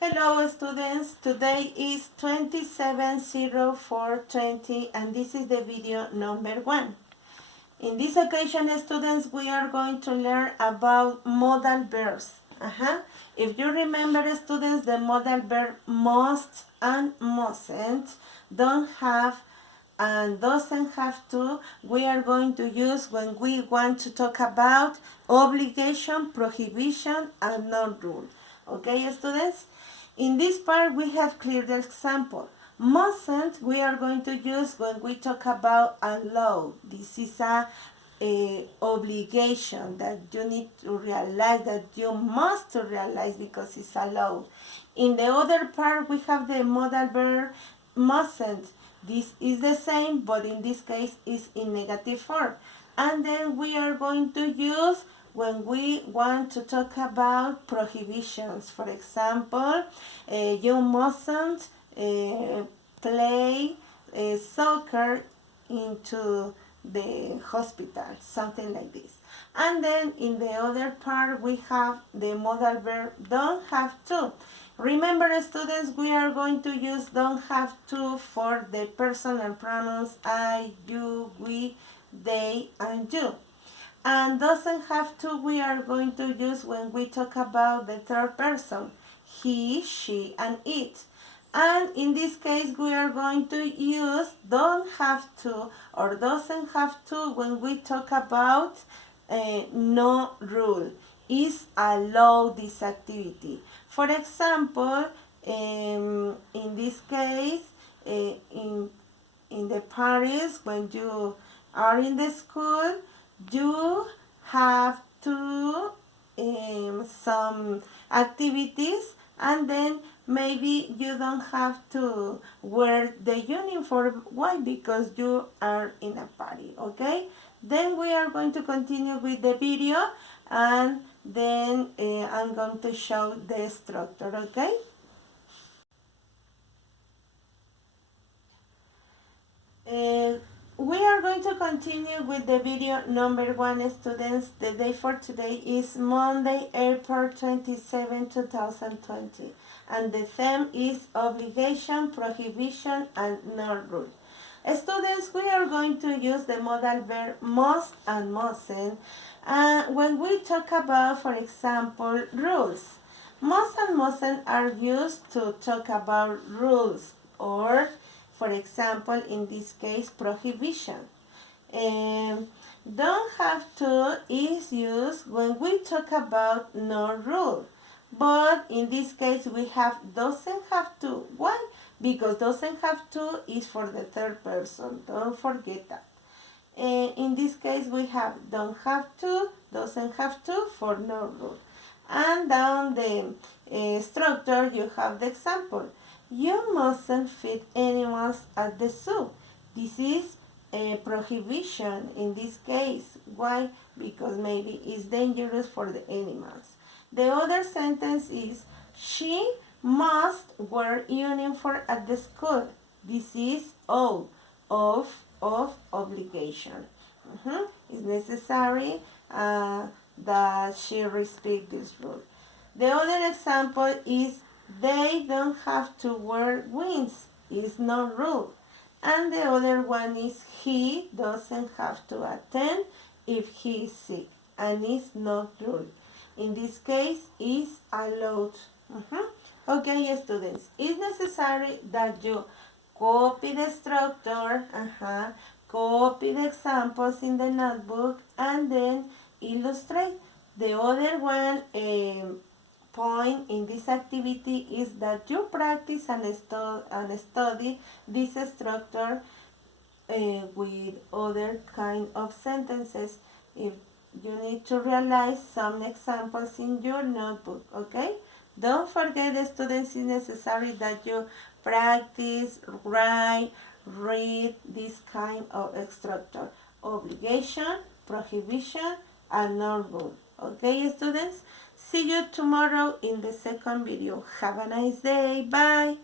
Hello students, today is 27/04/20 and this is the video number 1. In this occasion students, we are going to learn about modal verbs. If you remember students, the modal verb must and mustn't, don't have and doesn't have to, we are going to use when we want to talk about obligation, prohibition, and no rule. Okay, students? In this part, we have clear the example. Mustn't, we are going to use when we talk about a law. This is a obligation that you need to realize, that you must realize because it's a law. In the other part, we have the modal verb mustn't. This is the same, but in this case is in negative form. And then we are going to use when we want to talk about prohibitions. For example, you mustn't play soccer into the hospital, something like this. And then in the other part we have the modal verb don't have to. Remember students, we are going to use don't have to for the personal pronouns I, you, we, they, and you. And doesn't have to we are going to use when we talk about the third person, he, she, and it. And in this case, we are going to use don't have to or doesn't have to when we talk about no rule. Is allow this activity. For example, in this case, in the Paris, when you are in the school, you have to some activities, and then maybe you don't have to wear the uniform. Why? Because you are in a party, okay? Then we are going to continue with the video, and then I'm going to show the structure, okay? We are going to continue with the video number 1, students. The day for today is Monday, April 27, 2020. And the theme is obligation, prohibition, and no rule. Students, we are going to use the modal verb must and mustn't when we talk about, for example, rules. Must and mustn't are used to talk about rules, or for example, in this case, prohibition. Don't have to is used when we talk about no rule. But in this case, we have doesn't have to. Why? Because doesn't have to is for the third person. Don't forget that. In this case, we have don't have to, doesn't have to for no rule. And down the structure, you have the example. You mustn't feed animals at the zoo. This is a prohibition in this case. Why? Because maybe it's dangerous for the animals. The other sentence is, she must wear uniform at the school. This is all of obligation. It's necessary that she respect this rule. The other example is, they don't have to wear wings. It's no rule. And the other one is, he doesn't have to attend if he is sick. And it's not rule. In this case, is allowed. Okay, students, it's necessary that you copy the structure, copy the examples in the notebook, and then illustrate. The other one point in this activity is that you practice and study this structure with other kind of sentences. If you need to realize some examples in your notebook, okay? Don't forget, students, it's necessary that you practice, write, read this kind of structure. Obligation, prohibition, and no rule. Okay, students? See you tomorrow in the second video. Have a nice day. Bye.